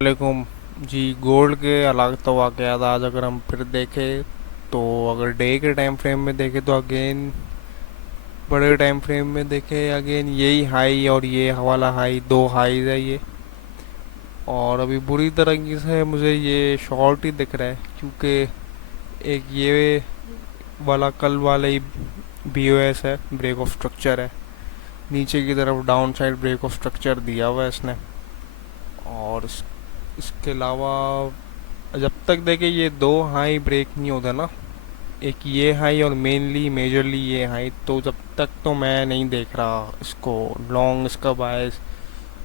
वालेकुम जी। गोल्ड के अलग तो वाकयात आज अगर हम फिर देखें तो अगर डे के टाइम फ्रेम में देखें तो अगेन बड़े टाइम फ्रेम में देखें अगेन यही हाई और ये वाला हाई, दो हाईज है ये। और अभी बुरी तरीके से मुझे ये शॉर्ट ही दिख रहा है क्योंकि एक ये वाला कल वाला ही BOS है, ब्रेक ऑफ स्ट्रक्चर है। नीचे की तरफ down side break of structure दिया हुआ है इसने। और इसके अलावा जब तक देखे ये दो हाई ब्रेक नहीं होता ना, एक ये हाई और मेनली मेजरली ये हाई, तो जब तक तो मैं नहीं देख रहा इसको लॉन्ग इसका बायस।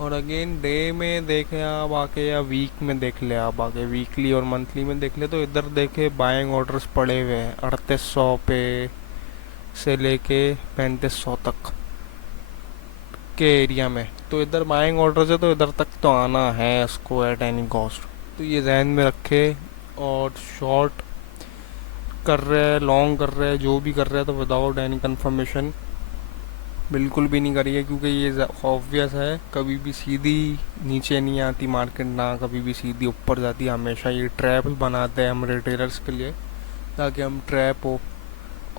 और अगेन डे में देखे आप आके या वीक में देख ले आप आके, वीकली और मंथली में देख ले तो इधर देखे बाइंग ऑर्डर्स पड़े हुए हैं 3800 पे से लेके 3500 तक के एरिया में। तो इधर बाइंग ऑर्डर्स है तो इधर तक तो आना है इसको एट एनी कॉस्ट। तो ये जहन में रखे। और शॉर्ट कर रहे हैं, लॉन्ग कर रहे हैं, जो भी कर रहे हैं तो विदाउट एनी कंफर्मेशन बिल्कुल भी नहीं करिए, क्योंकि ये ऑब्वियस है कभी भी सीधी नीचे नहीं आती मार्केट, ना कभी भी सीधी ऊपर जाती है। हमेशा ये ट्रैप बनाते हैं हम रिटेलर्स के लिए ताकि हम ट्रैप हो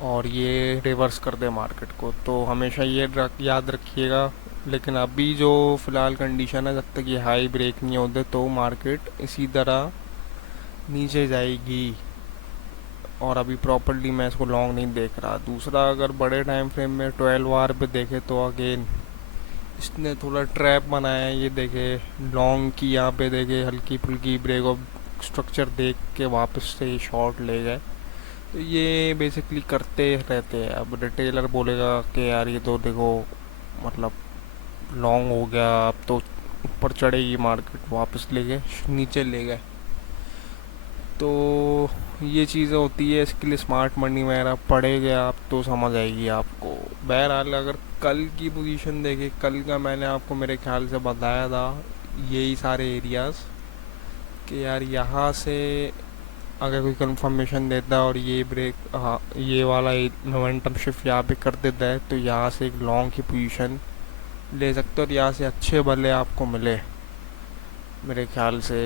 और ये रिवर्स कर दे मार्केट को। तो हमेशा ये याद रखिएगा। लेकिन अभी जो फ़िलहाल कंडीशन है, जब तक ये हाई ब्रेक नहीं होते तो मार्केट इसी तरह नीचे जाएगी। और अभी प्रॉपरली मैं इसको लॉन्ग नहीं देख रहा। दूसरा, अगर बड़े टाइम फ्रेम में 12 आवर पे देखे तो अगेन इसने थोड़ा ट्रैप बनाया है। ये देखे लॉन्ग की, यहाँ पे देखे हल्की फुल्की ब्रेक ऑफ स्ट्रक्चर देख के वापस से शॉर्ट ले गए। तो ये बेसिकली करते रहते हैं। अब रिटेलर बोलेगा कि यार ये तो देखो मतलब लॉन्ग हो गया, अब तो ऊपर चढ़ेगी मार्केट, वापस ले गए नीचे ले गए। तो ये चीज़ें होती है, इसके लिए स्मार्ट मनी वगैरह पड़ेगा आप तो समझ आएगी आपको। बहरहाल अगर कल की पोजीशन देखे, कल का मैंने आपको मेरे ख्याल से बताया था यही सारे एरियाज़ कि यार यहाँ से अगर कोई कंफर्मेशन देता है और ये ब्रेक, हाँ, ये वाला मोमेंटम शिफ्ट यहाँ पे कर देता है तो यहाँ से एक लॉन्ग की पोजीशन ले सकते हो और यहाँ से अच्छे भले आपको मिले। मेरे ख्याल से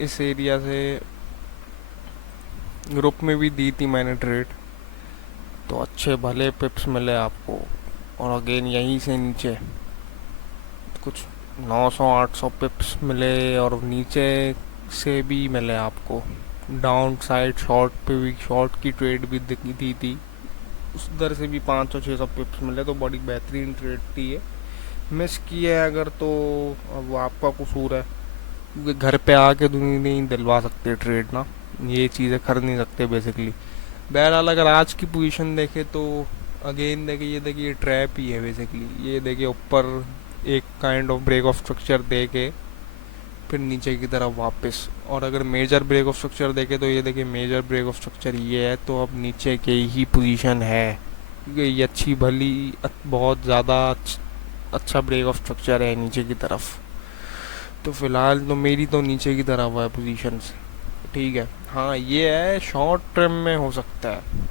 इस एरिया से ग्रुप में भी दी थी मैंने ट्रेड, तो अच्छे भले पिप्स मिले आपको। और अगेन यहीं से नीचे कुछ 900-800 पिप्स मिले और नीचे से भी मिले आपको। डाउन साइड शॉर्ट पे भी, शॉर्ट की ट्रेड भी दी थी, उस दर से भी 500-600 पिप्स मिले, तो बड़ी बेहतरीन ट्रेड थी ये। मिस की है अगर तो अब वो आपका कसूर है, क्योंकि घर पे आके दुनिया नहीं दिलवा सकते ट्रेड ना, ये चीज़ें कर नहीं सकते बेसिकली। बहरहाल अगर आज की पोजीशन देखे तो अगेन देखिए ये ट्रैप ही है बेसिकली। ये देखिए ऊपर एक kind of break of structure दे के फिर नीचे की तरफ वापस। और अगर मेजर ब्रेक ऑफ स्ट्रक्चर देखे तो ये देखिए मेजर ब्रेक ऑफ स्ट्रक्चर ये है, तो अब नीचे के ही पोजीशन है, क्योंकि ये अच्छी भली बहुत ज़्यादा अच्छा ब्रेक ऑफ स्ट्रक्चर है नीचे की तरफ। तो फिलहाल तो मेरी तो नीचे की तरफ है पोजीशन, ठीक है। हाँ ये है शॉर्ट टर्म में हो सकता है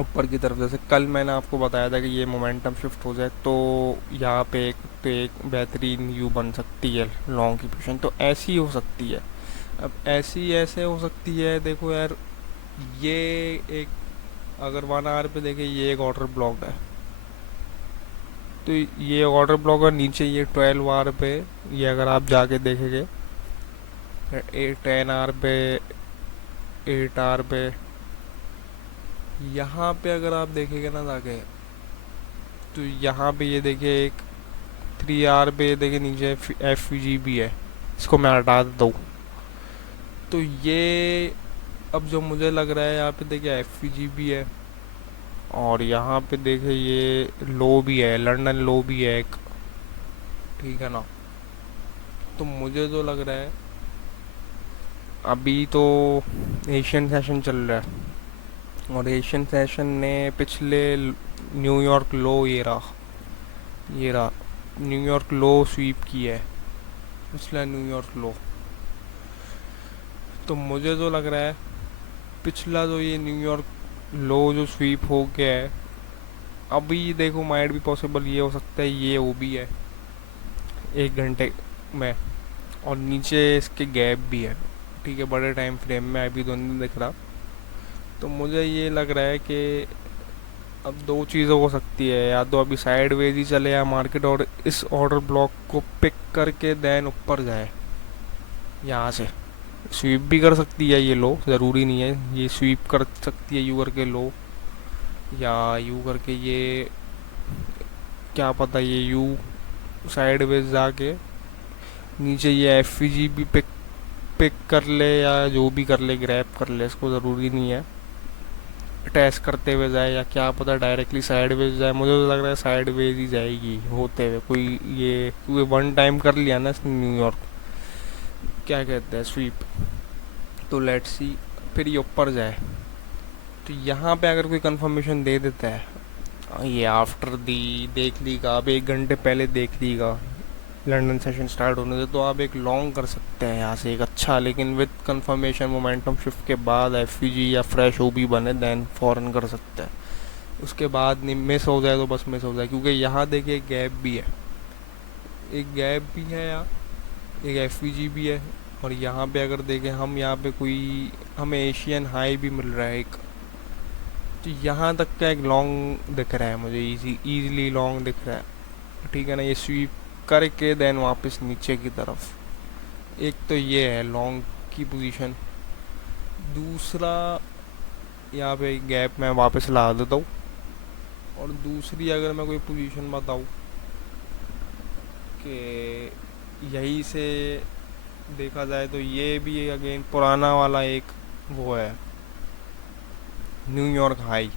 ऊपर की तरफ, जैसे कल मैंने आपको बताया था कि ये मोमेंटम शिफ्ट हो जाए तो यहाँ पे एक बेहतरीन व्यू बन सकती है लॉन्ग की पोजीशन, तो ऐसी हो सकती है। अब ऐसी ऐसे हो सकती है, देखो यार ये एक, अगर 1 आवर पे देखे ये एक ऑर्डर ब्लॉक है, तो ये ऑर्डर ब्लॉक है नीचे ये 12 आवर पे, ये अगर आप जाके देखेंगे 10 आवर पे, 8 आवर पे, यहाँ पे अगर आप देखेंगे ना जाके, तो यहाँ पे ये देखिए एक 3 आवर पे ये देखिए नीचे FVG भी है, इसको मैं हटा देता हूँ। तो ये अब जो मुझे लग रहा है यहाँ पे देखिए FVG भी है और यहाँ पे देखिए ये लो भी है, लंदन लो भी है एक, ठीक है ना। तो मुझे जो लग रहा है अभी तो एशियन सेशन चल रहा है और एशियन सेशन ने पिछले न्यूयॉर्क लो, ये रहा न्यूयॉर्क लो स्वीप की है, पिछला न्यूयॉर्क लो। तो मुझे जो लग रहा है पिछला जो ये न्यूयॉर्क लो जो स्वीप हो गया है, अभी देखो माइट भी पॉसिबल ये हो सकता है ये वो भी है 1 घंटे में, और नीचे इसके गैप भी है, ठीक है, बड़े टाइम फ्रेम में अभी तो नहीं दिख रहा। तो मुझे ये लग रहा है कि अब दो चीज़ें हो सकती है, या तो अभी साइड वेज ही चले या मार्केट और इस ऑर्डर ब्लॉक को पिक करके देन ऊपर जाए, यहाँ से स्वीप भी कर सकती है ये लो, ज़रूरी नहीं है, ये स्वीप कर सकती है यू करके लो, या यू करके ये, क्या पता ये यू साइड वेज जाके नीचे ये एफ भी पिक पिक कर ले, या जो भी कर ले, ग्रैब कर ले, इसको ज़रूरी नहीं है टेस्ट करते हुए जाए, या क्या पता डायरेक्टली साइड वेज जाए। मुझे तो लग रहा है साइड वेज ही जाएगी होते हुए कोई, ये क्योंकि वन टाइम कर लिया ना इसने न्यूयॉर्क, क्या कहते हैं, स्वीप। तो लेट्स सी फिर ये ऊपर जाए, तो यहाँ पे अगर कोई कंफर्मेशन दे देता है, ये आफ्टर दी देख लीगा, अब 1 घंटे पहले देख लीगा लंदन सेशन स्टार्ट होने से, तो आप एक लॉन्ग कर सकते हैं यहाँ से एक अच्छा, लेकिन विद कंफर्मेशन मोमेंटम शिफ्ट के बाद एफ या फ्रेश ओ भी बने देन फॉरन कर सकते हैं। उसके बाद नहीं मिस हो जाए तो बस मिस हो जाए, क्योंकि यहाँ देखिए गैप भी है, एक गैप भी है यहाँ, एक एफ भी है, और यहाँ पे अगर देखें हम, यहाँ पे कोई हमें एशियन हाई भी मिल रहा है एक, तो यहाँ तक का एक लॉन्ग दिख रहा है मुझे, इजीली लॉन्ग दिख रहा है, ठीक है ना। ये स्वीप करके देन वापस नीचे की तरफ, एक तो ये है लॉन्ग की पोजीशन। दूसरा यहाँ पे गैप मैं वापस ला देता हूँ, और दूसरी अगर मैं कोई पोजीशन बताऊँ कि यहीं से देखा जाए, तो ये भी अगेन पुराना वाला एक वो है न्यूयॉर्क हाई।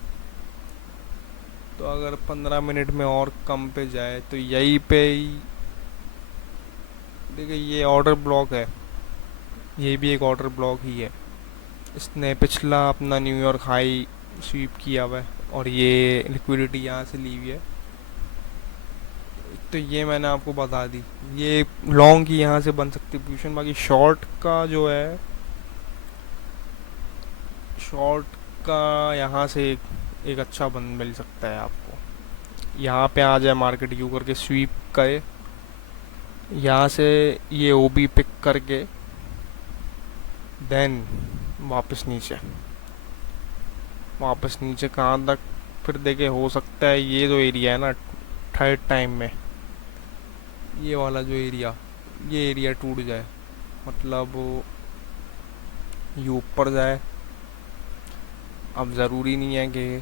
तो अगर 15 मिनट में और कम पे जाए तो यहीं पे ही देखिए ये ऑर्डर ब्लॉक है, ये भी एक ऑर्डर ब्लॉक ही है, इसने पिछला अपना न्यूयॉर्क हाई स्वीप किया हुआ है, और ये लिक्विडिटी यहाँ से ली हुई है। तो ये मैंने आपको बता दी, ये लॉन्ग की यहाँ से बन सकती पोजीशन। बाकी शॉर्ट का जो है, शॉर्ट का यहाँ से एक अच्छा बन मिल सकता है आपको, यहाँ पे आ जाए मार्केट यू करके स्वीप करे, यहाँ से ये ओ बी पिक करके देन वापस नीचे, वापस नीचे कहाँ तक फिर देखे, हो सकता है ये जो एरिया है ना थर्ड टाइम में, ये वाला जो एरिया, ये एरिया टूट जाए, मतलब ये ऊपर जाए। अब ज़रूरी नहीं है कि,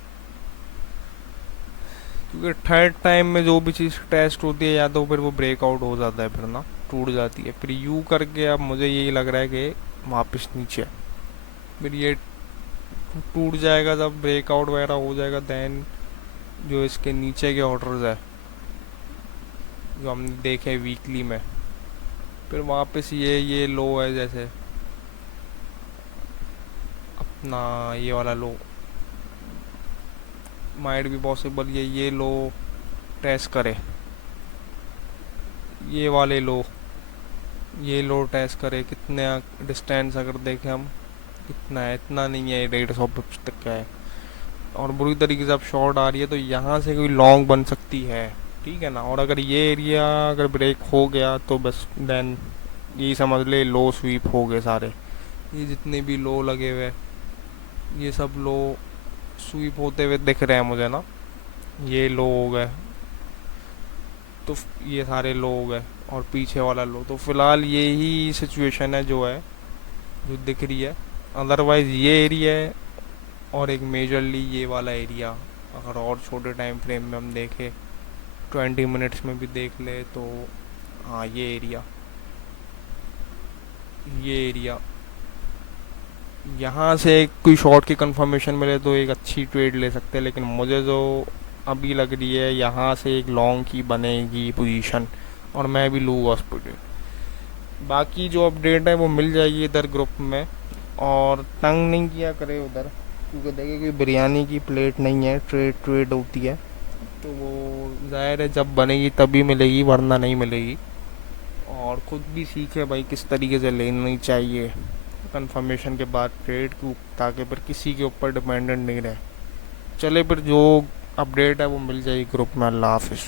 क्योंकि थर्ड टाइम में जो भी चीज़ टेस्ट होती है या तो फिर वो ब्रेकआउट हो जाता है, फिर ना टूट जाती है, फिर यू करके अब मुझे यही लग रहा है कि वापस नीचे, फिर ये टूट जाएगा जब ब्रेकआउट वगैरह हो जाएगा, देन जो इसके नीचे के ऑर्डर्स है जो हमने देखे वीकली में, फिर वापस ये लो है, जैसे अपना ये वाला लो माइट भी पॉसिबल ये लो टेस्ट करे, ये वाले लो, ये लो टेस्ट करे, कितने डिस्टेंस अगर देखें हम, कितना है, इतना नहीं है, 150 पिप्स तक का है, और बुरी तरीके से अब शॉर्ट आ रही है, तो यहाँ से कोई लॉन्ग बन सकती है, ठीक है ना। और अगर ये एरिया अगर ब्रेक हो गया तो बस देन यही समझ ले लो स्वीप हो गए सारे, ये जितने भी लो लगे हुए ये सब लो स्वीप होते हुए दिख रहे हैं मुझे ना, ये लो हो गए, तो ये सारे लो हो गए, और पीछे वाला लो, तो फिलहाल ये ही सिचुएशन है जो है, जो दिख रही है। अदरवाइज़ ये एरिया है, और एक मेजरली ये वाला एरिया, अगर और छोटे टाइम फ्रेम में हम देखें 20 मिनट्स में भी देख ले, तो हाँ ये एरिया, ये एरिया, यहाँ से कोई शॉर्ट की कंफर्मेशन मिले तो एक अच्छी ट्रेड ले सकते हैं, लेकिन मुझे जो अभी लग रही है यहाँ से एक लॉन्ग की बनेगी पोजीशन, और मैं भी लूँगा उस पर। बाकी जो अपडेट है वो मिल जाएगी इधर ग्रुप में, और तंग नहीं किया करे उधर, क्योंकि देखिए कोई बिरयानी की प्लेट नहीं है, ट्रेड ट्रेड होती है, तो वो ज़ाहिर है जब बनेगी तभी मिलेगी, वरना नहीं मिलेगी। और ख़ुद भी सीखे भाई किस तरीके से लेनी चाहिए कंफर्मेशन के बाद ट्रेड को, ताकि फिर किसी के ऊपर डिपेंडेंट नहीं रहे। चले फिर जो अपडेट है वो मिल जाएगी ग्रुप में। अल्लाह हाफिज़।